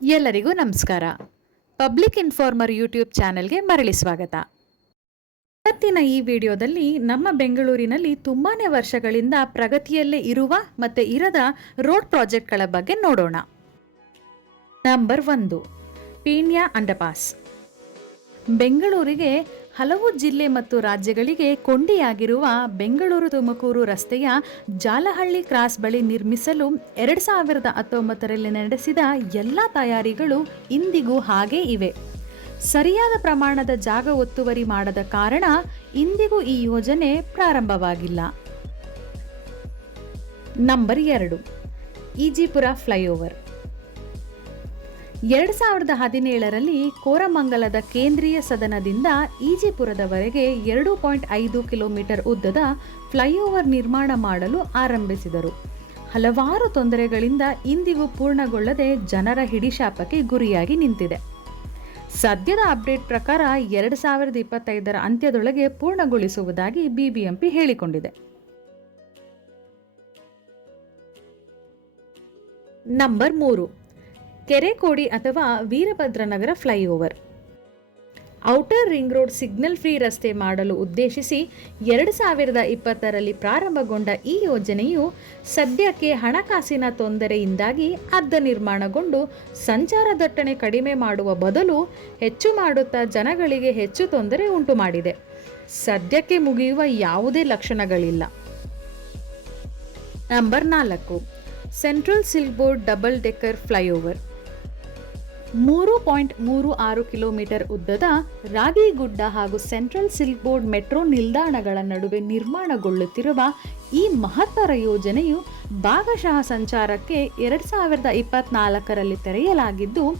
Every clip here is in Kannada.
ಎಲ್ಲರಿಗೂ ನಮಸ್ಕಾರ. ಪಬ್ಲಿಕ್ ಇನ್ಫಾರ್ಮರ್ ಯೂಟ್ಯೂಬ್ ಚಾನೆಲ್ಗೆ ಮರಳಿ ಸ್ವಾಗತ. ಇವತ್ತಿನ ಈ ವಿಡಿಯೋದಲ್ಲಿ ನಮ್ಮ ಬೆಂಗಳೂರಿನಲ್ಲಿ ತುಂಬಾ ವರ್ಷಗಳಿಂದ ಪ್ರಗತಿಯಲ್ಲೇ ಇರುವ ಮತ್ತೆ ಇರದ ರೋಡ್ ಪ್ರಾಜೆಕ್ಟ್ಗಳ ಬಗ್ಗೆ ನೋಡೋಣ. ನಂಬರ್ ಒಂದು, ಪೀಣ್ಯ ಅಂಡರ್ಪಾಸ್. ಬೆಂಗಳೂರಿಗೆ ಹಲವು ಜಿಲ್ಲೆ ಮತ್ತು ರಾಜ್ಯಗಳಿಗೆ ಕೊಂಡಿಯಾಗಿರುವ ಬೆಂಗಳೂರು ತುಮಕೂರು ರಸ್ತೆಯ ಜಾಲಹಳ್ಳಿ ಕ್ರಾಸ್ ಬಳಿ ನಿರ್ಮಿಸಲು ಎರಡು ಸಾವಿರದ ಹತ್ತೊಂಬತ್ತರಲ್ಲಿ ನಡೆಸಿದ ಎಲ್ಲ ತಯಾರಿಗಳು ಇಂದಿಗೂ ಹಾಗೇ ಇವೆ. ಸರಿಯಾದ ಪ್ರಮಾಣದ ಜಾಗ ಒತ್ತುವರಿ ಮಾಡದ ಕಾರಣ ಇಂದಿಗೂ ಈ ಯೋಜನೆ ಪ್ರಾರಂಭವಾಗಿಲ್ಲ. ನಂಬರ್ ಎರಡು. ಈಜಿಪುರ ಫ್ಲೈಓವರ್. ಎರಡು ಸಾವಿರದ ಹದಿನೇಳರಲ್ಲಿ ಕೋರಮಂಗಲದ ಕೇಂದ್ರೀಯ ಸದನದಿಂದ ಈಜಿಪುರದವರೆಗೆ ಎರಡು ಪಾಯಿಂಟ್ ಐದು ಕಿಲೋಮೀಟರ್ ಉದ್ದದ ಫ್ಲೈಓವರ್ ನಿರ್ಮಾಣ ಮಾಡಲು ಆರಂಭಿಸಿದರು. ಹಲವಾರು ತೊಂದರೆಗಳಿಂದ ಇಂದಿಗೂ ಪೂರ್ಣಗೊಳ್ಳದೆ ಜನರ ಹಿಡಿಶಾಪಕ್ಕೆ ಗುರಿಯಾಗಿ ನಿಂತಿದೆ. ಸದ್ಯದ ಅಪ್ಡೇಟ್ ಪ್ರಕಾರ ಎರಡು ಸಾವಿರದ ಇಪ್ಪತ್ತೈದರ ಅಂತ್ಯದೊಳಗೆ ಪೂರ್ಣಗೊಳಿಸುವುದಾಗಿ ಬಿಬಿಎಂಪಿ ಹೇಳಿಕೊಂಡಿದೆ. ನಂಬರ್ ಮೂರು. ಕೆರೆಕೋಡಿ ಅಥವಾ Veerabhadranagar flyover. Outer ring road signal free ರಸ್ತೆ ಮಾಡಲು ಉದ್ದೇಶಿಸಿ ಎರಡು ಸಾವಿರದ ಇಪ್ಪತ್ತರಲ್ಲಿ ಪ್ರಾರಂಭಗೊಂಡ ಈ ಯೋಜನೆಯು ಸದ್ಯಕ್ಕೆ ಹಣಕಾಸಿನ ತೊಂದರೆಯಿಂದಾಗಿ ಅರ್ಧ ನಿರ್ಮಾಣಗೊಂಡು ಸಂಚಾರ ದಟ್ಟಣೆ ಕಡಿಮೆ ಮಾಡುವ ಬದಲು ಹೆಚ್ಚು ಮಾಡುತ್ತಾ ಜನಗಳಿಗೆ ಹೆಚ್ಚು ತೊಂದರೆ ಉಂಟು ಮಾಡಿದೆ. ಸದ್ಯಕ್ಕೆ ಮುಗಿಯುವ ಯಾವುದೇ ಲಕ್ಷಣಗಳಿಲ್ಲ. ನಂಬರ್ ನಾಲ್ಕು. Central Silk Board double decker flyover. ಮೂರು ಪಾಯಿಂಟ್ ಮೂರು ಆರು ಕಿಲೋಮೀಟರ್ ಉದ್ದದ ರಾಗಿಗುಡ್ಡ ಹಾಗೂ ಸೆಂಟ್ರಲ್ ಸಿಲ್ಕ್ ಬೋರ್ಡ್ ಮೆಟ್ರೋ ನಿಲ್ದಾಣಗಳ ನಡುವೆ ನಿರ್ಮಾಣಗೊಳ್ಳುತ್ತಿರುವ ಈ ಮಹತ್ತರ ಯೋಜನೆಯು ಭಾಗಶಃ ಸಂಚಾರಕ್ಕೆ ಎರಡು ಸಾವಿರದ ಇಪ್ಪತ್ನಾಲ್ಕರಲ್ಲಿ ತೆರೆಯಲಾಗಿದ್ದು,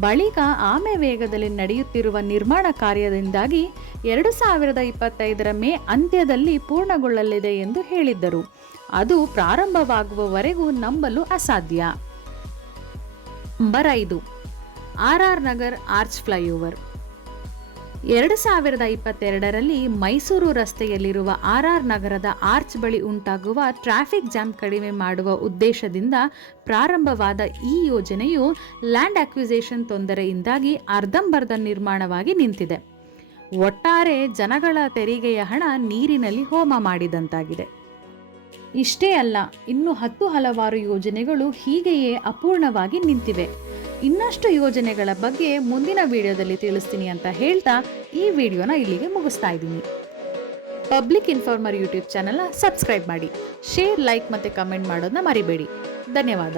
ಬಳಿಕ ಆಮೆ ವೇಗದಲ್ಲಿ ನಡೆಯುತ್ತಿರುವ ನಿರ್ಮಾಣ ಕಾರ್ಯದಿಂದಾಗಿ ಎರಡು ಸಾವಿರದ ಇಪ್ಪತ್ತೈದರ ಮೇ ಅಂತ್ಯದಲ್ಲಿ ಪೂರ್ಣಗೊಳ್ಳಲಿದೆ ಎಂದು ಹೇಳಿದ್ದರು. ಅದು ಪ್ರಾರಂಭವಾಗುವವರೆಗೂ ನಂಬಲು ಅಸಾಧ್ಯ. ನಂಬರ್ ಐದು. R R Nagar arch flyover. ಎರಡು ಸಾವಿರದ ಇಪ್ಪತ್ತೆರಡರಲ್ಲಿ ಮೈಸೂರು ರಸ್ತೆಯಲ್ಲಿರುವ ಆರ್ ಆರ್ ನಗರದ ಆರ್ಚ್ ಬಳಿ ಉಂಟಾಗುವ ಟ್ರಾಫಿಕ್ ಜಾಮ್ ಕಡಿಮೆ ಮಾಡುವ ಉದ್ದೇಶದಿಂದ ಪ್ರಾರಂಭವಾದ ಈ ಯೋಜನೆಯು ಲ್ಯಾಂಡ್ ಅಕ್ವಿಸೇಷನ್ ತೊಂದರೆಯಿಂದಾಗಿ ಅರ್ಧಂಬರ್ಧ ನಿರ್ಮಾಣವಾಗಿ ನಿಂತಿದೆ. ಒಟ್ಟಾರೆ ಜನಗಳ ತೆರಿಗೆಯ ಹಣ ನೀರಿನಲ್ಲಿ ಹೋಮ ಮಾಡಿದಂತಾಗಿದೆ. ಇಷ್ಟೇ ಅಲ್ಲ, ಇನ್ನು ಹತ್ತು ಹಲವಾರು ಯೋಜನೆಗಳು ಹೀಗೆಯೇ ಅಪೂರ್ಣವಾಗಿ ನಿಂತಿವೆ. ಇನ್ನಷ್ಟು ಯೋಜನೆಗಳ ಬಗ್ಗೆ ಮುಂದಿನ ವಿಡಿಯೋದಲ್ಲಿ ತಿಳಿಸ್ತೀನಿ ಅಂತ ಹೇಳ್ತಾ ಈ ವಿಡಿಯೋನ ಇಲ್ಲಿಗೆ ಮುಗಿಸ್ತಾ ಇದ್ದೀನಿ. ಪಬ್ಲಿಕ್ ಇನ್ಫಾರ್ಮರ್ ಯೂಟ್ಯೂಬ್ ಚಾನಲ್ನ ಸಬ್ಸ್ಕ್ರೈಬ್ ಮಾಡಿ. ಶೇರ್ ಲೈಕ್ ಮತ್ತು ಕಮೆಂಟ್ ಮಾಡೋದನ್ನ ಮರಿಬೇಡಿ. ಧನ್ಯವಾದ.